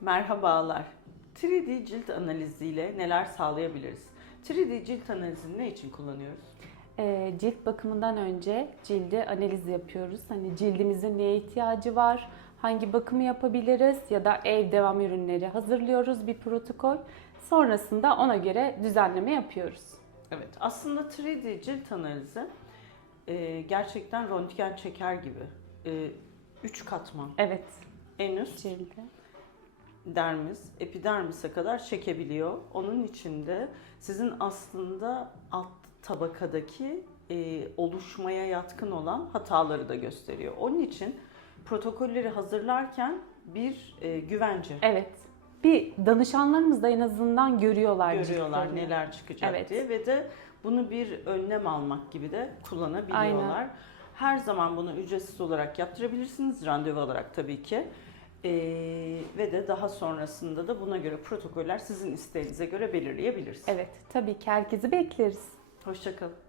Merhabalar. 3D cilt analiziyle neler sağlayabiliriz? 3D cilt analizini ne için kullanıyoruz? Ee, cilt bakımından önce cilde analiz yapıyoruz. Hani cildimizin neye ihtiyacı var, hangi bakımı yapabiliriz ya da ev devam ürünleri hazırlıyoruz bir protokol. Sonrasında ona göre düzenleme yapıyoruz. Evet, aslında 3D cilt analizi e, gerçekten röntgen çeker gibi. E, üç katman. Evet, En üst cilde. Dermis, epidermise kadar çekebiliyor. Onun içinde sizin aslında alt tabakadaki e, oluşmaya yatkın olan hataları da gösteriyor. Onun için protokolleri hazırlarken bir e, güvence Evet. Bir danışanlarımız da en azından görüyorlar görüyorlar neler çıkacak Evet. diye ve de bunu bir önlem almak gibi de kullanabiliyorlar. Aynen. Her zaman bunu ücretsiz olarak yaptırabilirsiniz, randevu alarak tabii ki. Ee, ve de daha sonrasında da buna göre protokoller sizin isteğinize göre belirleyebilirsiniz. Evet, tabii ki herkesi bekleriz. Hoşçakalın.